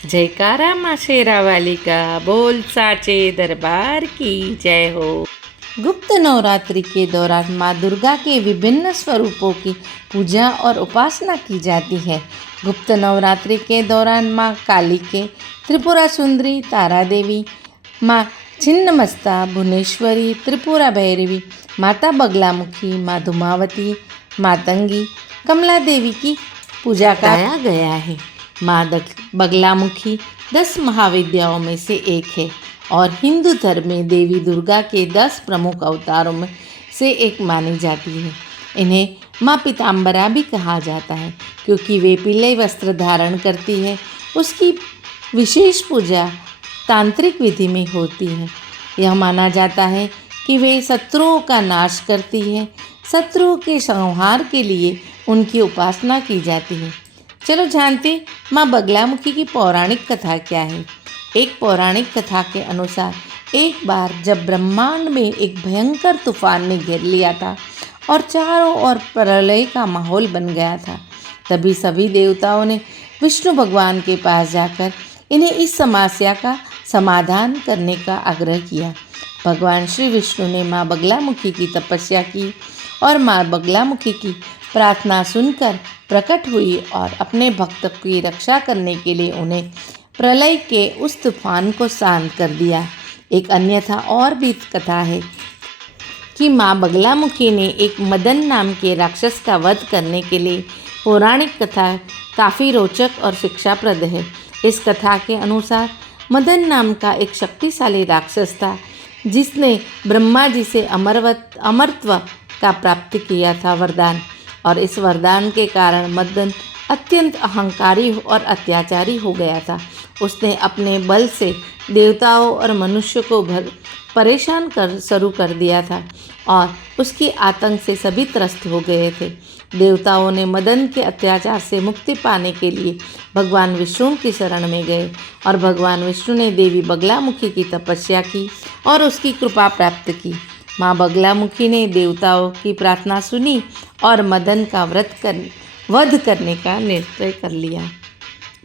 जयकारा माँ शेरावाली का, बोल साचे दरबार की जय हो। गुप्त नवरात्रि के दौरान माँ दुर्गा के विभिन्न स्वरूपों की पूजा और उपासना की जाती है। गुप्त नवरात्रि के दौरान माँ कालिके, त्रिपुरा सुंदरी, तारा देवी, माँ छिन्नमस्ता, भुवनेश्वरी, त्रिपुरा भैरवी, माता बगलामुखी, माँ धूमावती, मातंगी, कमला देवी की पूजा कराया गया है। माँ बगलामुखी 10 महाविद्याओं में से एक है और हिंदू धर्म में देवी दुर्गा के 10 प्रमुख अवतारों में से एक मानी जाती है। इन्हें माँ पीताम्बरा भी कहा जाता है क्योंकि वे पीले वस्त्र धारण करती है। उसकी विशेष पूजा तांत्रिक विधि में होती है। यह माना जाता है कि वे शत्रुओं का नाश करती है। शत्रुओं के संहार के लिए उनकी उपासना की जाती है। चलो जानते माँ बगलामुखी की पौराणिक कथा क्या है। एक पौराणिक कथा के अनुसार एक बार जब ब्रह्मांड में एक भयंकर तूफान ने घेर लिया था और चारों ओर प्रलय का माहौल बन गया था, तभी सभी देवताओं ने विष्णु भगवान के पास जाकर इन्हें इस समस्या का समाधान करने का आग्रह किया। भगवान श्री विष्णु ने माँ बगलामुखी की तपस्या की और माँ बगलामुखी की प्रार्थना सुनकर प्रकट हुई और अपने भक्त की रक्षा करने के लिए उन्हें प्रलय के उस तूफान को शांत कर दिया। एक अन्यथा और भी कथा है कि माँ बगलामुखी ने एक मदन नाम के राक्षस का वध करने के लिए। पौराणिक कथा काफ़ी रोचक और शिक्षाप्रद है। इस कथा के अनुसार मदन नाम का एक शक्तिशाली राक्षस था जिसने ब्रह्मा जी से अमरत्व का प्राप्त किया था वरदान, और इस वरदान के कारण मदन अत्यंत अहंकारी और अत्याचारी हो गया था। उसने अपने बल से देवताओं और मनुष्य को परेशान शुरू कर दिया था और उसके आतंक से सभी त्रस्त हो गए थे। देवताओं ने मदन के अत्याचार से मुक्ति पाने के लिए भगवान विष्णु की शरण में गए और भगवान विष्णु ने देवी बगलामुखी की तपस्या की और उसकी कृपा प्राप्त की। माँ बगलामुखी ने देवताओं की प्रार्थना सुनी और मदन का वध करने का निर्णय कर लिया।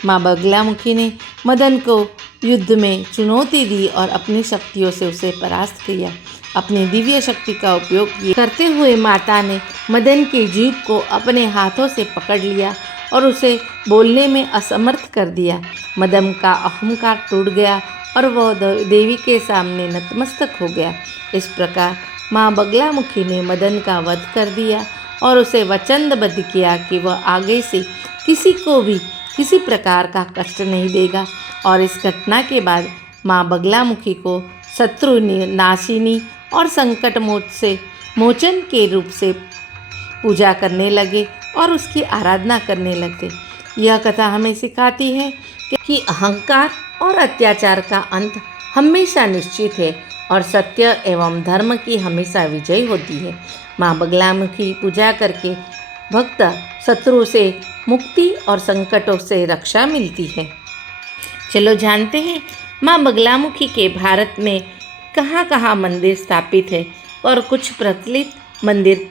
माँ बगलामुखी ने मदन को युद्ध में चुनौती दी और अपनी शक्तियों से उसे परास्त किया। अपनी दिव्य शक्ति का उपयोग करते हुए माता ने मदन की जीभ को अपने हाथों से पकड़ लिया और उसे बोलने में असमर्थ कर दिया। मदन का अहंकार टूट गया और वह देवी के सामने नतमस्तक हो गया। इस प्रकार माँ बगलामुखी ने मदन का वध कर दिया और उसे वचनबद्ध किया कि वह आगे से किसी को भी किसी प्रकार का कष्ट नहीं देगा। और इस घटना के बाद माँ बगलामुखी को शत्रु नाशिनी और संकट मोचन के रूप से पूजा करने लगे और उसकी आराधना करने लगे। यह कथा हमें सिखाती है कि अहंकार और अत्याचार का अंत हमेशा निश्चित है और सत्य एवं धर्म की हमेशा विजय होती है। माँ बगलामुखी पूजा करके भक्त शत्रु से मुक्ति और संकटों से रक्षा मिलती है। चलो जानते हैं माँ बगलामुखी के भारत में कहाँ कहाँ मंदिर स्थापित है और कुछ प्रचलित मंदिर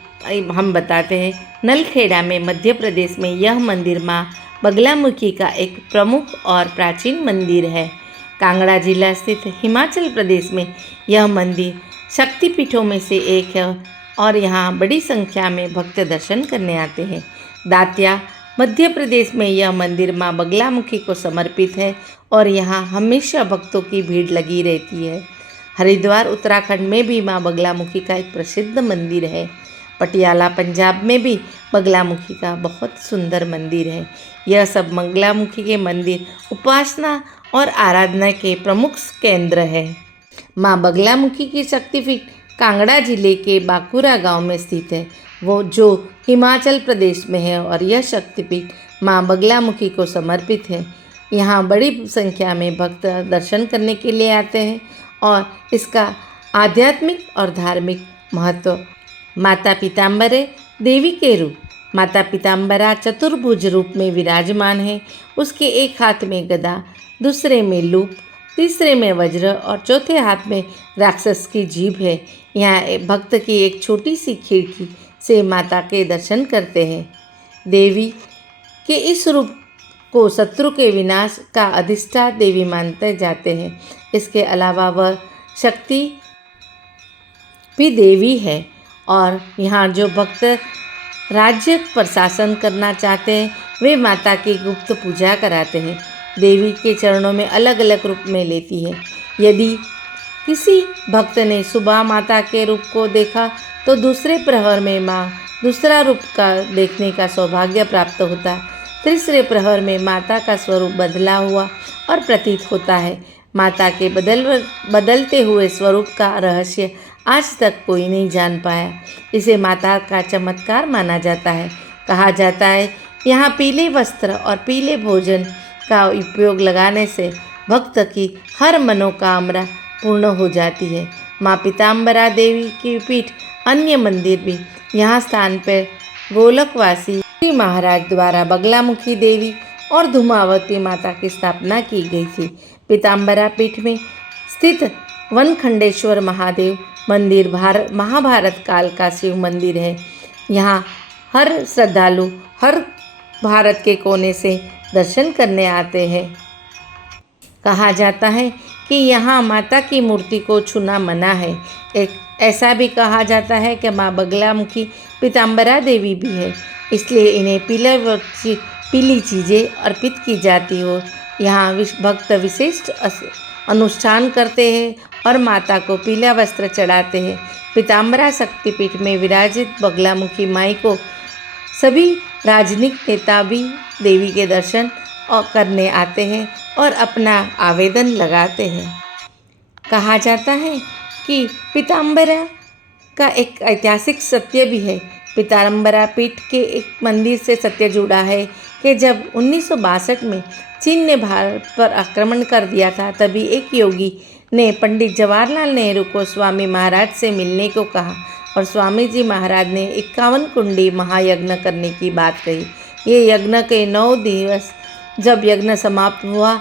हम बताते हैं। नलखेड़ा में मध्य प्रदेश में यह मंदिर माँ बगलामुखी का एक प्रमुख और प्राचीन मंदिर है। कांगड़ा जिला स्थित हिमाचल प्रदेश में यह मंदिर शक्तिपीठों में से एक है और यहाँ बड़ी संख्या में भक्त दर्शन करने आते हैं। दातिया मध्य प्रदेश में यह मंदिर माँ बगलामुखी को समर्पित है और यहाँ हमेशा भक्तों की भीड़ लगी रहती है। हरिद्वार उत्तराखंड में भी माँ बगलामुखी का एक प्रसिद्ध मंदिर है। पटियाला पंजाब में भी बगलामुखी का बहुत सुंदर मंदिर है। यह सब बगलामुखी के मंदिर उपासना और आराधना के प्रमुख केंद्र है। माँ बगलामुखी की शक्तिपीठ कांगड़ा जिले के बाकुरा गांव में स्थित है, वो जो हिमाचल प्रदेश में है, और यह शक्तिपीठ माँ बगलामुखी को समर्पित है। यहाँ बड़ी संख्या में भक्त दर्शन करने के लिए आते हैं और इसका आध्यात्मिक और धार्मिक महत्व। माता पीताम्बरे देवी के रूप। माता पीताम्बरा चतुर्भुज रूप में विराजमान है। उसके एक हाथ में गदा, दूसरे में लूप, तीसरे में वज्र और चौथे हाथ में राक्षस की जीभ है। यहाँ भक्त की एक छोटी सी खिड़की से माता के दर्शन करते हैं। देवी के इस रूप को शत्रु के विनाश का अधिष्ठा देवी मानते जाते हैं। इसके अलावा वह शक्ति भी देवी है और यहाँ जो भक्त राज्य पर शासन करना चाहते हैं वे माता की गुप्त पूजा कराते हैं। देवी के चरणों में अलग अलग रूप में लेती है। यदि किसी भक्त ने सुबह माता के रूप को देखा तो दूसरे प्रहर में माँ दूसरा रूप का देखने का सौभाग्य प्राप्त होता है। तीसरे प्रहर में माता का स्वरूप बदला हुआ और प्रतीत होता है। माता के बदलते हुए स्वरूप का रहस्य आज तक कोई नहीं जान पाया। इसे माता का चमत्कार माना जाता है। कहा जाता है यहाँ पीले वस्त्र और पीले भोजन का उपयोग लगाने से भक्त की हर मनोकामना पूर्ण हो जाती है। माँ पीताम्बरा देवी की पीठ अन्य मंदिर भी यहाँ स्थान पर गोलकवासी श्री महाराज द्वारा बगलामुखी देवी और धूमावती माता की स्थापना की गई थी। पीताम्बरा पीठ में स्थित वनखंडेश्वर महादेव मंदिर महाभारत काल का शिव मंदिर है। यहाँ हर श्रद्धालु हर भारत के कोने से दर्शन करने आते हैं। कहा जाता है कि यहाँ माता की मूर्ति को छूना मना है। ऐसा भी कहा जाता है कि माँ बगलामुखी पीताम्बरा देवी भी है, इसलिए इन्हें पीली चीज़ें अर्पित की जाती हो। यहाँ भक्त विशिष्ट अनुष्ठान करते हैं और माता को पीला वस्त्र चढ़ाते हैं। पीताम्बरा शक्तिपीठ में विराजित बगलामुखी माई को सभी राजनीतिक नेता भी देवी के दर्शन करने आते हैं और अपना आवेदन लगाते हैं। कहा जाता है कि पीताम्बरा का एक ऐतिहासिक सत्य भी है। पीताम्बरा पीठ के एक मंदिर से सत्य जुड़ा है कि जब 1962 में चीन ने भारत पर आक्रमण कर दिया था, तभी एक योगी ने पंडित जवाहरलाल नेहरू को स्वामी महाराज से मिलने को कहा और स्वामी जी महाराज ने 51 कुंडी महायज्ञ करने की बात कही। ये यज्ञ के 9 दिवस जब यज्ञ समाप्त हुआ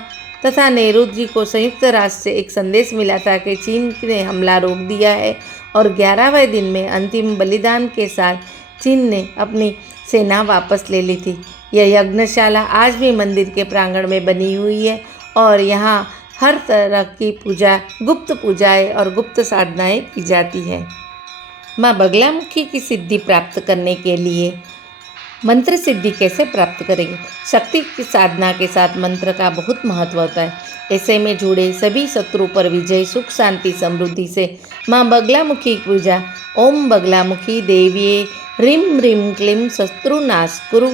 तथा नेहरू जी को संयुक्त राष्ट्र से एक संदेश मिला था कि चीन ने हमला रोक दिया है और 11वें दिन में अंतिम बलिदान के साथ चीन ने अपनी सेना वापस ले ली थी। यह यज्ञशाला आज भी मंदिर के प्रांगण में बनी हुई है और यहाँ हर तरह की पूजा, गुप्त पूजाएं और गुप्त साधनाएं की जाती है। माँ बगलामुखी की सिद्धि प्राप्त करने के लिए मंत्र सिद्धि कैसे प्राप्त करेंगे? शक्ति की साधना के साथ मंत्र का बहुत महत्व होता है। ऐसे में जुड़े सभी शत्रु पर विजय, सुख, शांति, समृद्धि से माँ बगलामुखी की पूजा ओम बगलामुखी देवी ह्रीं ह्रीं क्लीं शत्रु नाश कुरु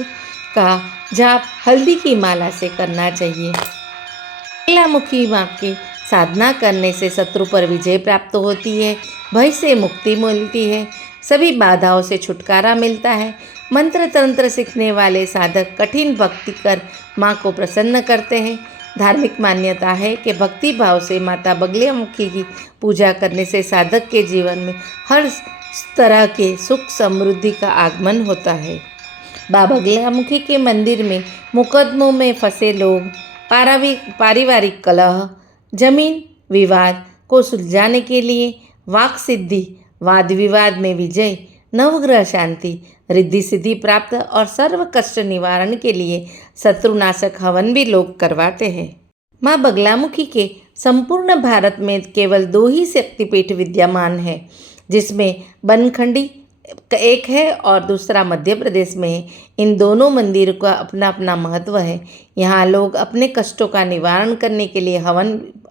का जाप हल्दी की माला से करना चाहिए। बगलामुखी माँ की साधना करने से शत्रु पर विजय प्राप्त होती है, भय से मुक्ति मिलती है, सभी बाधाओं से छुटकारा मिलता है। मंत्र तंत्र सीखने वाले साधक कठिन भक्ति कर माँ को प्रसन्न करते हैं। धार्मिक मान्यता है कि भक्ति भाव से माता बगलामुखी की पूजा करने से साधक के जीवन में हर तरह के सुख समृद्धि का आगमन होता है। बाबा बगलामुखी के मंदिर में मुकदमों में फंसे लोग, पारिवारिक कलह, जमीन विवाद को सुलझाने के लिए, वाक सिद्धि, वाद विवाद में विजय, नवग्रह शांति, रिद्धि सिद्धि प्राप्त और सर्व कष्ट निवारण के लिए शत्रुनाशक हवन भी लोग करवाते हैं। माँ बगलामुखी के संपूर्ण भारत में केवल 2 ही शक्तिपीठ विद्यमान है, जिसमें बनखंडी एक है और दूसरा मध्य प्रदेश में है। इन दोनों मंदिरों का अपना अपना महत्व है। यहाँ लोग अपने कष्टों का निवारण करने के लिए हवन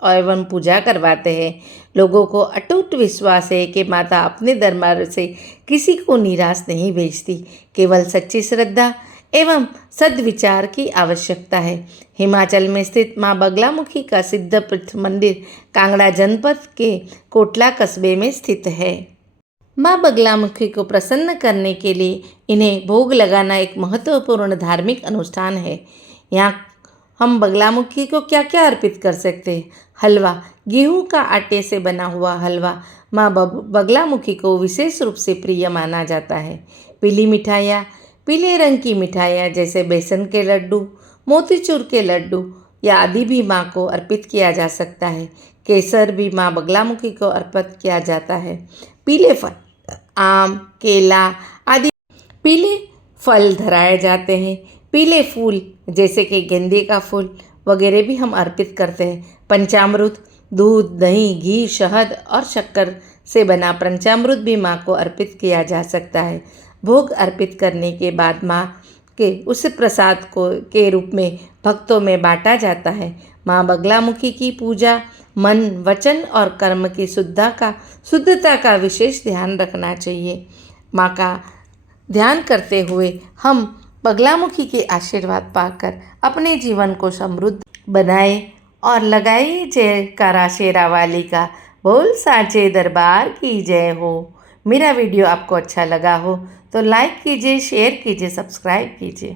एवं पूजा करवाते हैं। लोगों को अटूट विश्वास है कि माता अपने दरबार से किसी को निराश नहीं भेजती। केवल सच्ची श्रद्धा एवं सद्विचार की आवश्यकता है। हिमाचल में स्थित माँ बगलामुखी का सिद्धपीठ मंदिर कांगड़ा जनपद के कोटला कस्बे में स्थित है। माँ बगलामुखी को प्रसन्न करने के लिए इन्हें भोग लगाना एक महत्वपूर्ण धार्मिक अनुष्ठान है। यहाँ हम बगलामुखी को क्या क्या अर्पित कर सकते हैं? हलवा, गेहूं का आटे से बना हुआ हलवा माँ बगलामुखी को विशेष रूप से प्रिय माना जाता है। पीली मिठाइयाँ, पीले रंग की मिठाइयाँ जैसे बेसन के लड्डू, मोतीचूर के लड्डू या आदि भी माँ को अर्पित किया जा सकता है। केसर भी माँ बगलामुखी को अर्पित किया जाता है। पीले फल, आम, केला आदि पीले फल धराए जाते हैं। पीले फूल जैसे कि गेंदे का फूल वगैरह भी हम अर्पित करते हैं। पंचामृत, दूध, दही, घी, शहद और शक्कर से बना पंचामृत भी माँ को अर्पित किया जा सकता है। भोग अर्पित करने के बाद माँ के उस प्रसाद को के रूप में भक्तों में बांटा जाता है। माँ बगलामुखी की पूजा मन, वचन और कर्म की शुद्धता का विशेष ध्यान रखना चाहिए। माँ का ध्यान करते हुए हम बगलामुखी के आशीर्वाद पाकर अपने जीवन को समृद्ध बनाए और लगाइए जयकारा शेरा वाली का। बोल साचे दरबार की जय हो। मेरा वीडियो आपको अच्छा लगा हो तो लाइक कीजिए, शेयर कीजिए, सब्सक्राइब कीजिए।